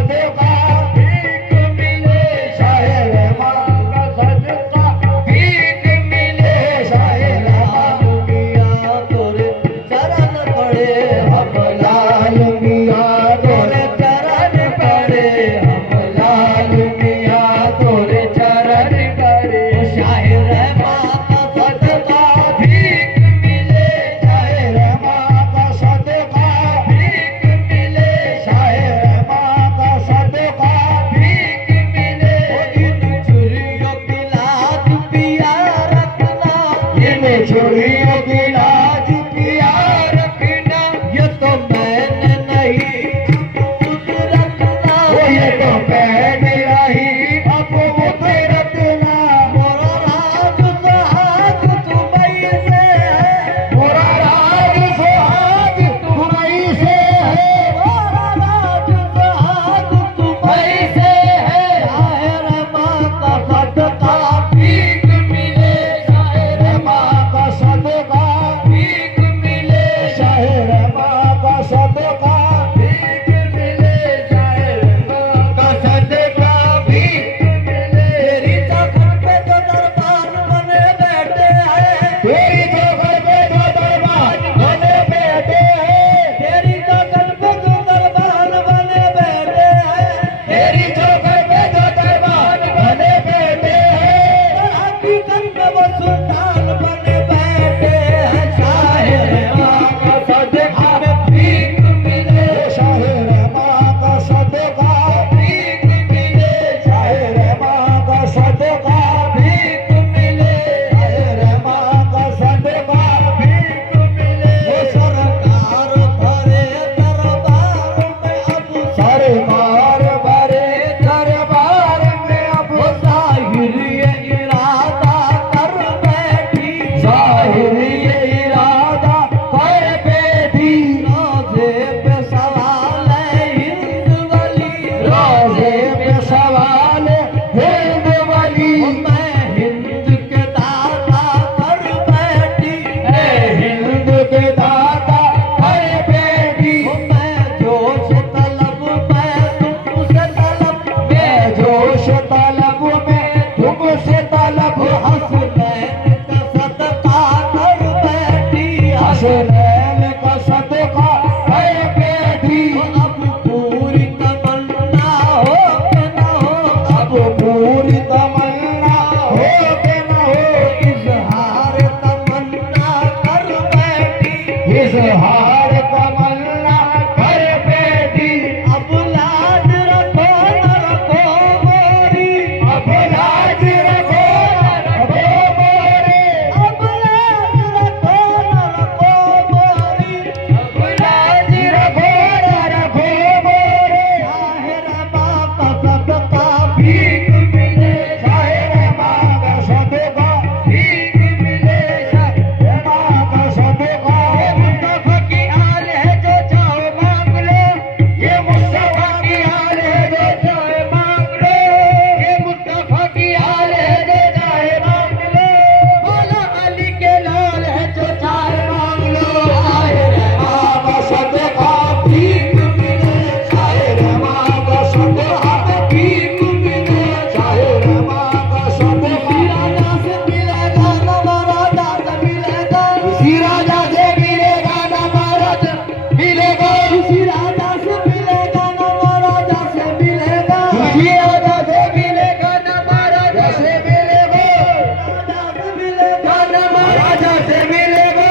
सदका भीख मिले शायर माँ का सदका भीख मिले शायर लाल मियाँ तोरे चरण पड़े हम लाल मियाँ तोरे चरण पड़े हम लाल मियाँ तोरे चरण पड़े शायर माँ का सदका भीख मिले शायर माँ का सदका भीख मिले शायर माँ का सदका भीख मिले इन छुरियों की लाज पिया रखना इन छुरियों की लाज पिया रखना ये तो मैंने नहीं खुद रखना ये तो मैंने नहीं अब खुद रखना मोरा राज सुहाग तुम्हीं से है मोरा राज सुहाग तुम्हीं से है मोरा राज सुहाग तुम्हीं से है शायर माँ का सदका भीख मिले शायर माँ का सदका भीख मिले शायर माँ का सदका भीख मिले शायर माँ का सदका भीख मिले तेरी चौखट पे जो दरबान बने बैठे हैं तेरी चौखट पे जो दरबान बने बैठे हैं तेरी चौखट पे जो दरबान बने बैठे हैं तेरी चौखट पे जो दरबान बने बैठे हैं हकीकत में वो सुल्तान बने बैठे हैं शायर माँ का सदका भीख मिले शायर माँ का सदका भीख मिले शायर माँ का सदका भीख मिले शायर माँ का सदका भीख मिले वो सरकार भरे दरबार में अब सरकार भरे दरबार में अब जाहिर ये इरादा कर बैठी जाहिर ये इरादा कर बैठी रोज़े पे सवाल है हिंद वाली रोज़े पे सवाल है हिंद वाली मैं हिंद के दाता कर बैठी मैं हिंद के दाता कर बैठी मैं जोश तलब मैं तुमसे तलब मैं जोश तलब मैं तुमसे तलब हसनैन का सदका कर बैठी हसनैन का सदका कर बैठी अब पूरी तमन्ना हो के न हो अब पूरी तमन्ना हो के न हो इजहार तमन्ना कर बैठी इजहार तमन्ना कर बैठी अब लाज रखो न रखो मोरी अब लाज रखो न रखो मोरी अब लाज रखो न रखो मोरी अब लाज रखो न रखो मोरी शायर माँ का सदका भीख मिले शायर माँ का सदका भीख मिले शायर माँ का सदका मुस्तफा की आल है जो चाहो मांग लो ये मुस्तफा की आल है जो चाहे मांग लो ये मुस्तफा की आल है जो चाहे मांग लो मौला अली के लाल है जो चाहे मांग लो शायर माँ का सदका भीख मिले शायर माँ का सदका भीख मिले शायर माँ का सदका राजा से मिलेगा न महाराजा से मिलेगा किसी राजा से मिलेगा न महाराज मिलेगा किसी राजा से मिलेगा न महाराजा से मिलेगा किसी राजा से मिलेगा न महाराजा से मिलेगा राजा से मिलेगा न महाराजा से मिलेगा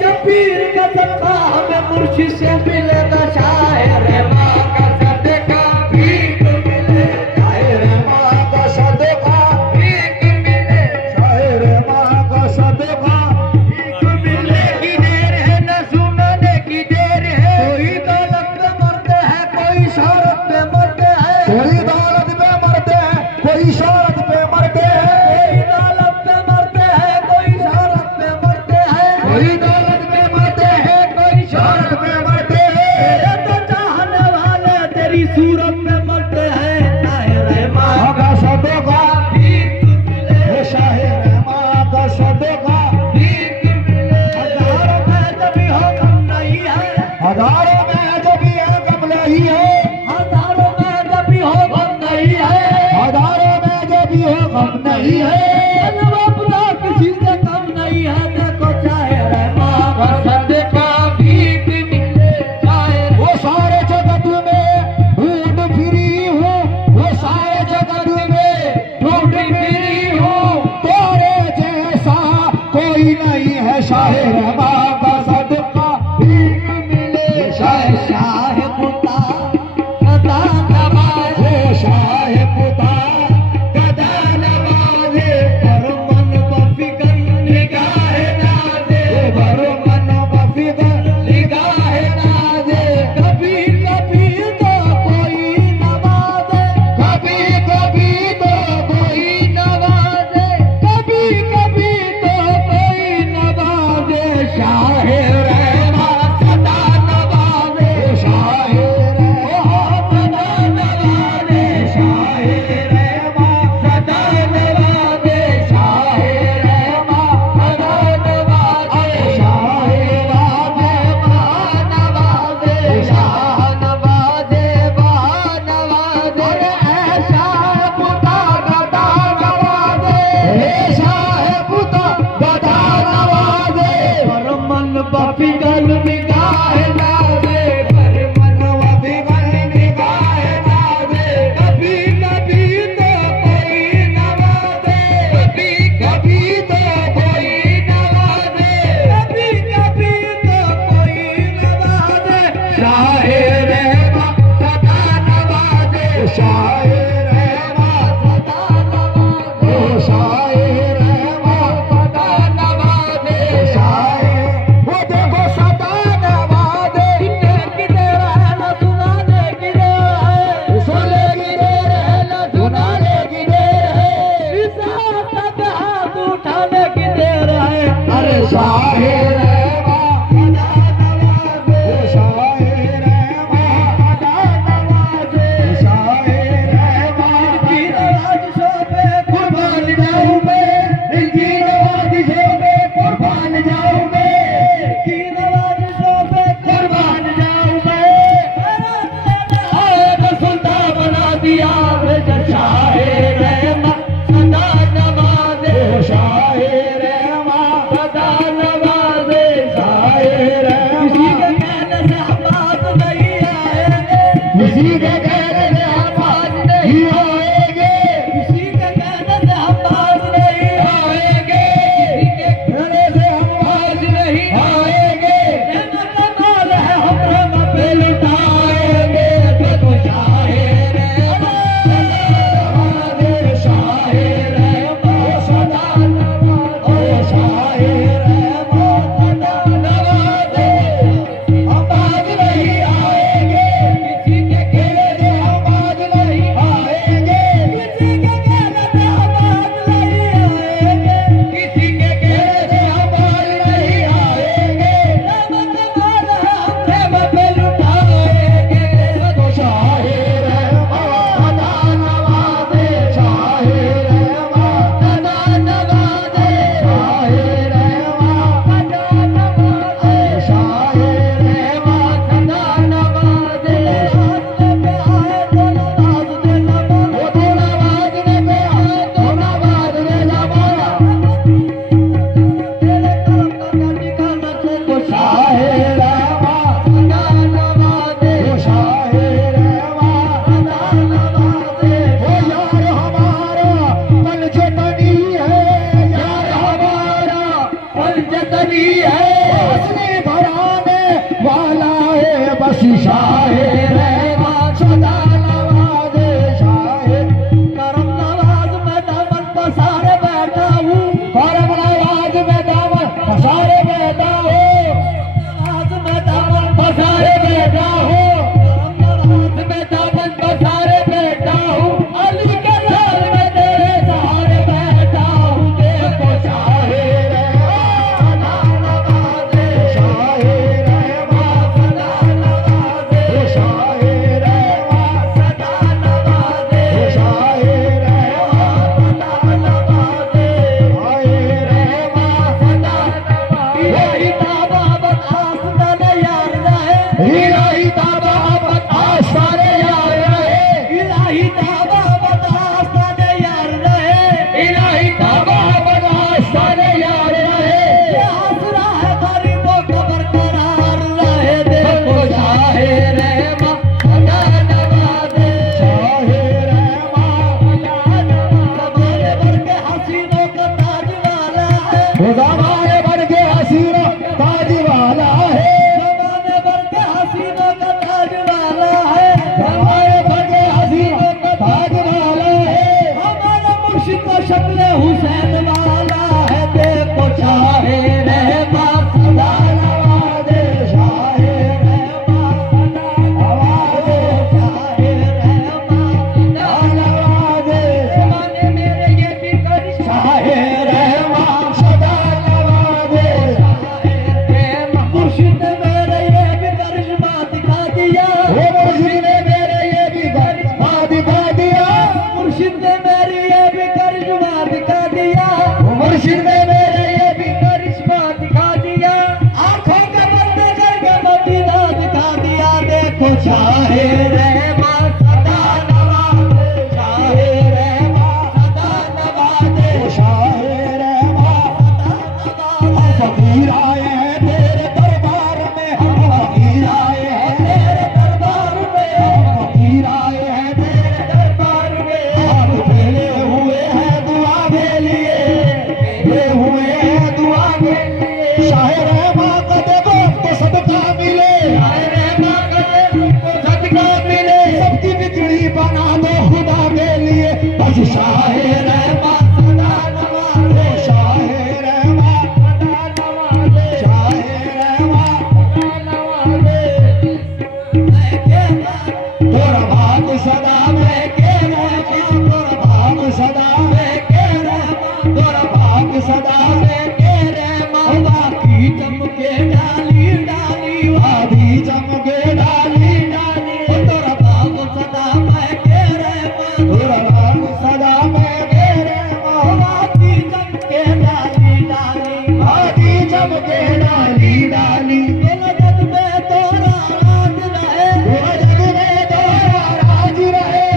शबीर का सदका हमें मुर्शिद से मिलेगा शायर माँ का सदका भीख मिले शायर माँ का सदका भीख मिले शायर माँ का सदका भीख मिले की देर है न सुनाने की देर है कोई दौलत पे मरते हैं कोई शोहरत पे मरते हैं कोई दौलत पे मरते हैं कोई शोहरत पे मरते हैं कोई दौलत पे मरते हैं कोई शोहरत पे मरते हैं कोई दौलत पे मरते हैं कोई शोहरत पे मरते हैं तेरे तो चाहने वाले तेरी सूरत पे मरते हैं शायर माँ का सदका भीख मिले शायर माँ का सदका भीख मिले हजारों में जब हो कम नहीं है हजारों में जब ये कम नहीं है हजारों में नहीं है, अपना किसी से कम नहीं है, देखो चाहे रहमान का सदका भीख मिले चाहे। वो सारे जगत में ढूंढ फिरी हूँ, वो सारे जगत में ढूंढ फिरी हूँ, तेरे जैसा कोई नहीं है शाहे रहमान का सदका भीख मिले शाहे। शाह पुता गदा नवाजे, शाह पुता गदा नवाजे, कर मन बफिकर निगाह नाजे, बर मन बफिकर निगाह नाजे। कभी कभी तो कोई नवाजे, कभी कभी तो कोई नवाजे, कभी कभी तो कोई नवाजे, शाह रहमान सदा नवाजे, शाह सदा नवाजे, शाह रहमान सदा नवाजे, शाह रहमान सदा नवाजे, शाह नवाजे, शाह नवाजे, नवाजे, ऐसा पुता गदा नवाजे, शाह पुता गदा नवाजे। पर मन बफिगल निगाह नाजे, पर मन बफिकर निगाह नाजे। कभी कभी तो कोई नवाजे, कभी कभी तो कोई नवाजे। कभी कभी तो कोई नवाजे, शाह रहमान सदा नवाजे। शाह रहमान सदा नवाजे, शाह रहमान सदा नवाजे। शाह वो देखो सदा नवाजे। किधर रहना सुनाने किधर है, सुने गिरे रहना सुनाने गिरे है। विशाल तक हाथ उठाने की देर है, अरे शाह रहमान सदा नवाजे। शाह रहमान सदा नवाजे। शाह रहमान की नवाज़ों पे कुर्बान जाऊं मैं, इनकी नवाज़ों पे कुर्बान जाऊं मैं, की नवाज़ों पे कुर्बान जाऊं मैं। आए तो सुल्ता बना दिया, शाह रहमान सदा नवाजे, शाह रहमान सदा नवाजे, शाह किसी के रहमान कहने से हम बात नहीं आएंगे, किसी के कहने से हम आज नहीं आएंगे, किसी के कहने से हम बात नहीं आएंगे, किसी के कहने से हम आज नहीं आएंगे। रहमत माल है हम पे लुटाएंगे देखो शाह रहमान नवाजे। शाह रहमान सदा नवाजे। शाह रहमान सदा नवाजे। हम आज नहीं आएंगे, किसी के कहने से हम आज शाहे रहमा सदा नवाजे शाहे रहमा सदा नवाजे शाहे रहमा सदा नवाजे तोरा भाग सदा मैं के रहमा तोरा भाग सदा मैं के रहमा तोरा भाग सदा मैं के रहमा बाकी चमके डाली डाली वादी चमके डाली डाली तोरा भाग सदा मैं के रहमा तोरा भाग सदा मैं के रहमा वादी चमके डाली डाली वादी चमके डाली डाली तेरा जग में तोरा राज रहे तेरा जग में तोरा राज रहे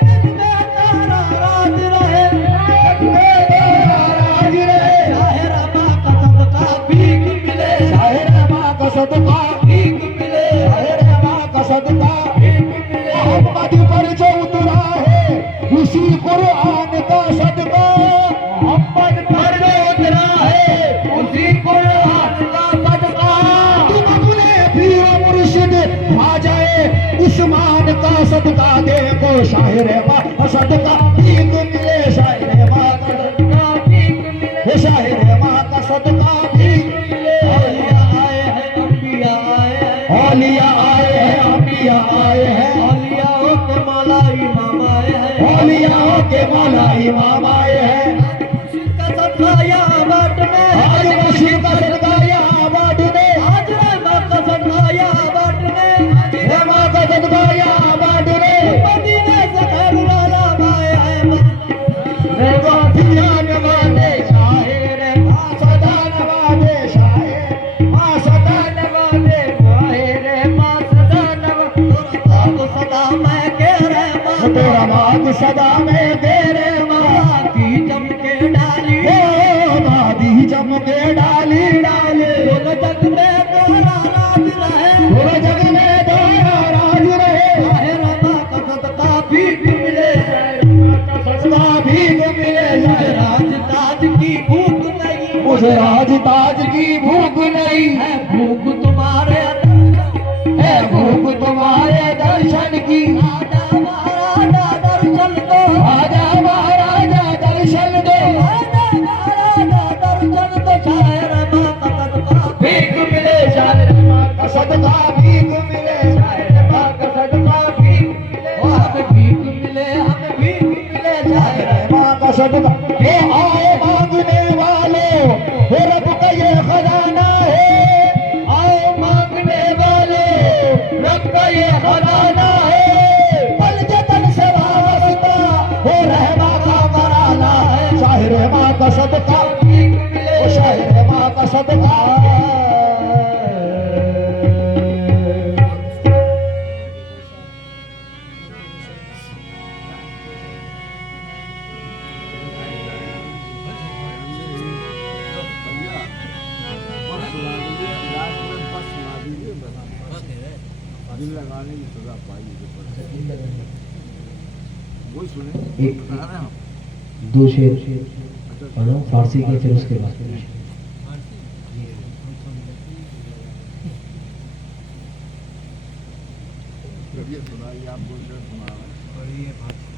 जग में तोरा राज रहे जग में तोरा राज रहे शाहे रहमा का सदका भीख मिले शाहे रहमा का सदका भीख मिले शाहे रहमा का सदका भीख मिले मोहम्मद पर जो उतरा है उसी कुरान का सदका मोहम्मद पर जो उतरा है उसी कुरान का सदका तुम अपने पीर मुर्शिद आ जाए उस्मान का सदका देखो शाहे रहमा का सदका भीख मिले शाहे रहमा का सदका भीख मिले शाहे रहमा का सदका भीख मिले औलिया आए हैं अंबिया आए हैं औलिया आए हैं अंबिया आए हैं औलियाओं के मौला इमाम आए हैं औलियाओं के मौला इमाम आए हैं का सदका यहाँ बांटने आज खुशी का सदका यहाँ बांटने आज रहमा का सदका यहाँ बांटने रहमा का सदका यहाँ बांटने मदीने से खैर वाला आए हैं रहमा दिया नवाजे शाहे रहमा सदा नवाजे शाहे माँ सदा नवाजे शाहे रहमा सदा नवाजे तोरा सदा मैं के रहमा तोरा भाग सदा मैं के रहमा की चमके डाली वादी चमके डाली डाली पूरे जग में तोरा राज रहे पूरे जग में तोरा राज रहे शाहे रहमा का सदका भीख मिले शाहे रहमा का सदका भीख मिले मुझे राज ताज की भूख नहीं मुझे राज ताज की भूख नहीं है भूख तुम्हारे है भूख तुम्हारे दर्शन की आजा महाराजा दर्शन दो आजा महाराजा दर्शन दो आजा महाराजा दर्शन दो शाहे रहमा का सदका भीख मिले शाहे रहमा का सदका भीख मिले शाहे रहमा का सदका भीख मिले हमें भीख मिले हमें भीख मिले शाहे रहमा का सदका ये आए मांगने वालों वो रब का ये खजाना है आओ मांगने वालों रब का ये खजाना है पल जतन से वास्ता वो रहमा का मराना है शाहे रहमा का सदका भीख मिले शाहे रहमा का सदका लगाने की सजा पाई वही सुने एक दो शेर पढ़ो फारसी के फिर उसके बाद सुनाइए आप 2 शेर सुना रहे हैं